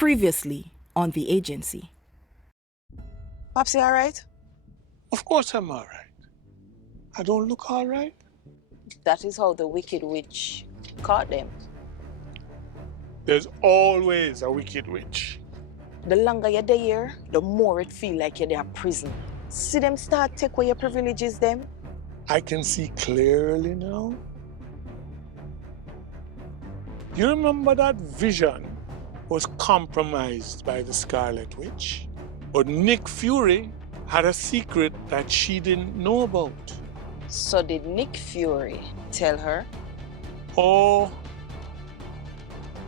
Previously on the agency. Popsy, all right? Of course I'm all right. I don't look all right. That is how the wicked witch caught them. There's always a wicked witch. The longer you're there, the more it feel like you're in prison. See them start take away your privileges, them. I can see clearly now. You remember that vision was compromised by the Scarlet Witch? But Nick Fury had a secret that she didn't know about. So did Nick Fury tell her? Oh,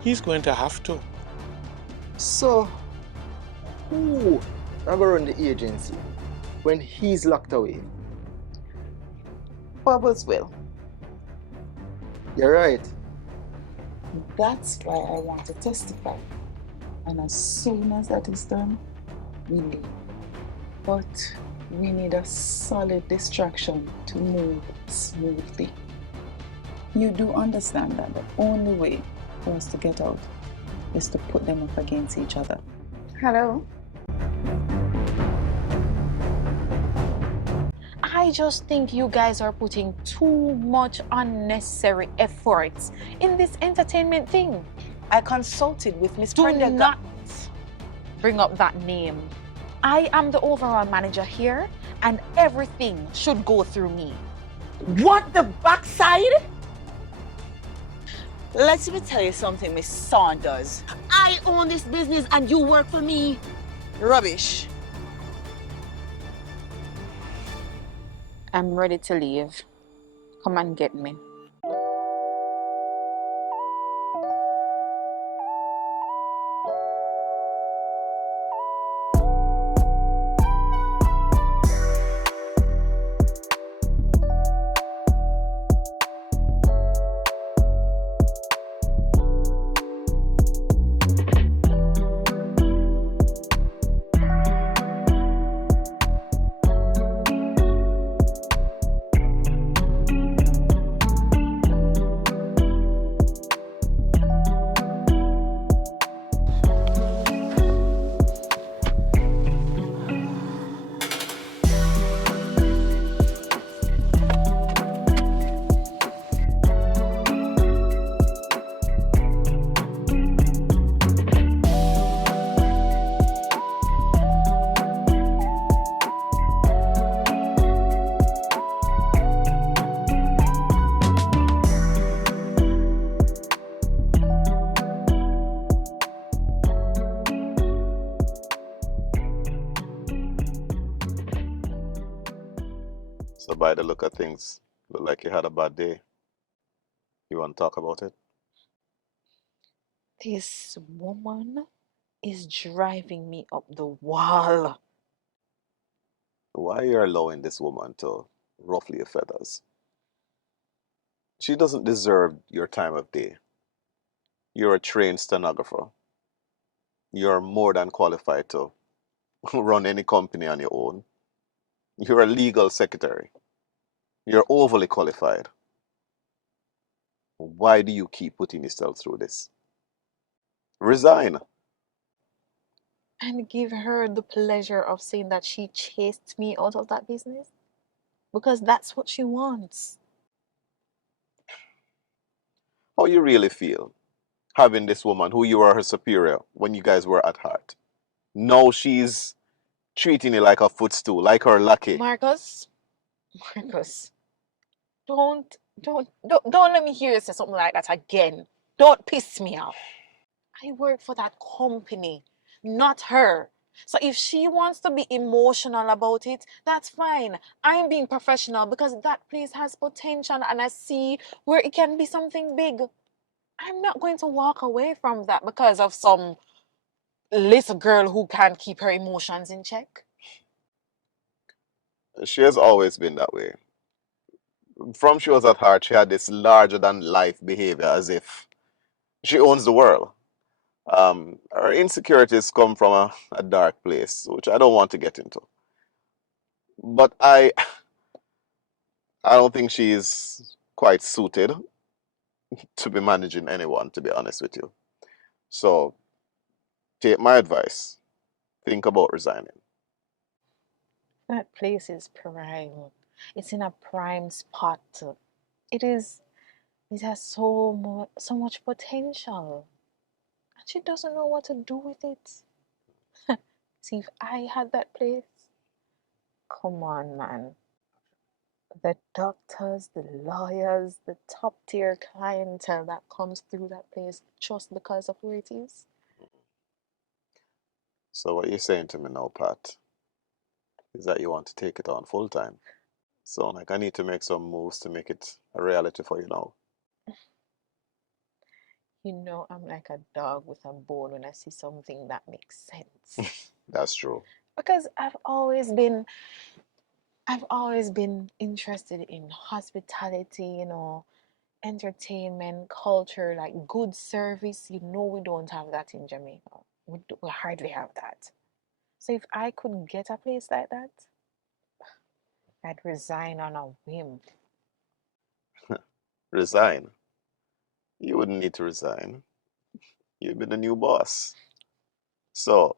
he's going to have to. So, who are going to run the agency when he's locked away? Bubbles will. You're right. That's why I want to testify. And as soon as that is done, we leave. But we need a solid distraction to move smoothly. You do understand that the only way for us to get out is to put them up against each other. Hello. I just think you guys are putting too much unnecessary efforts in this entertainment thing. I consulted with Miss Do Prendergast. not bring up that name. I am the overall manager here, and everything should go through me. What the backside? Let me tell you something, Miss Saunders. I own this business and you work for me. Rubbish. I'm ready to leave. Come and get me. So by the look of things, look like you had a bad day. You want to talk about it? This woman is driving me up the wall. Why are you allowing this woman to ruffle your feathers? She doesn't deserve your time of day. You're a trained stenographer. You're more than qualified to run any company on your own. You're a legal secretary. You're overly qualified. Why do you keep putting yourself through this? Resign. And give her the pleasure of saying that she chased me out of that business? Because that's what she wants. How you really feel having this woman who you were her superior when you guys were at heart? Now she's treating you like a footstool, like her lackey. Marcus, don't let me hear you say something like that again. Don't piss me off. I work for that company, not her. So if she wants to be emotional about it, that's fine. I'm being professional because that place has potential and I see where it can be something big. I'm not going to walk away from that because of some little girl who can't keep her emotions in check. She has always been that way. From she was at heart, she had this larger than life behavior as if she owns the world. Her insecurities come from a dark place, which I don't want to get into. But I don't think she's quite suited to be managing anyone, to be honest with you. So Take my advice. Think about resigning. That place is prime. It's in a prime spot. It is. It has so much potential, and she doesn't know what to do with it. See, if I had that place, come on, man. The doctors, the lawyers, the top tier clientele that comes through that place just because of where it is. So what you're saying to me now, Pat, is that you want to take it on full time. So like I need to make some moves to make it a reality for you now. You know, I'm like a dog with a bone when I see something that makes sense. That's true. Because I've always been interested in hospitality, entertainment, culture, like good service. You know, we don't have that in Jamaica. We hardly have that. So if I could get a place like that, I'd resign on a whim. Resign. You wouldn't need to resign. You'd be the new boss. So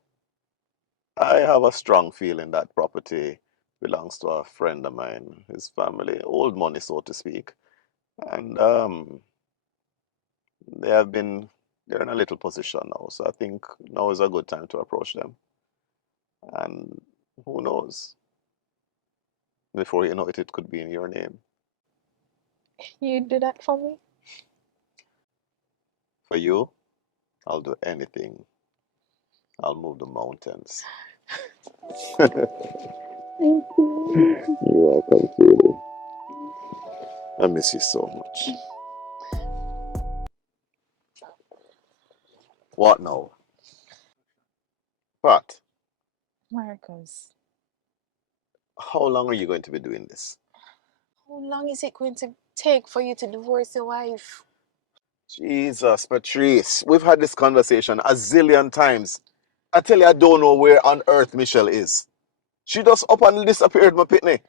I have a strong feeling that property belongs to a friend of mine, his family, old money, so to speak. And they have been they're in a little position now. So I think now is a good time to approach them. And who knows? Before you know it, it could be in your name. You do that for me? For you, I'll do anything. I'll move the mountains. You're welcome, Katie. I miss you so much. What now? Pat, Marcus, how long are you going to be doing this? how long is it going to take for you to divorce your wife? Jesus, Patrice, we've had this conversation a zillion times. I tell you, I don't know where on earth Michelle is. She just up and disappeared, my pitney.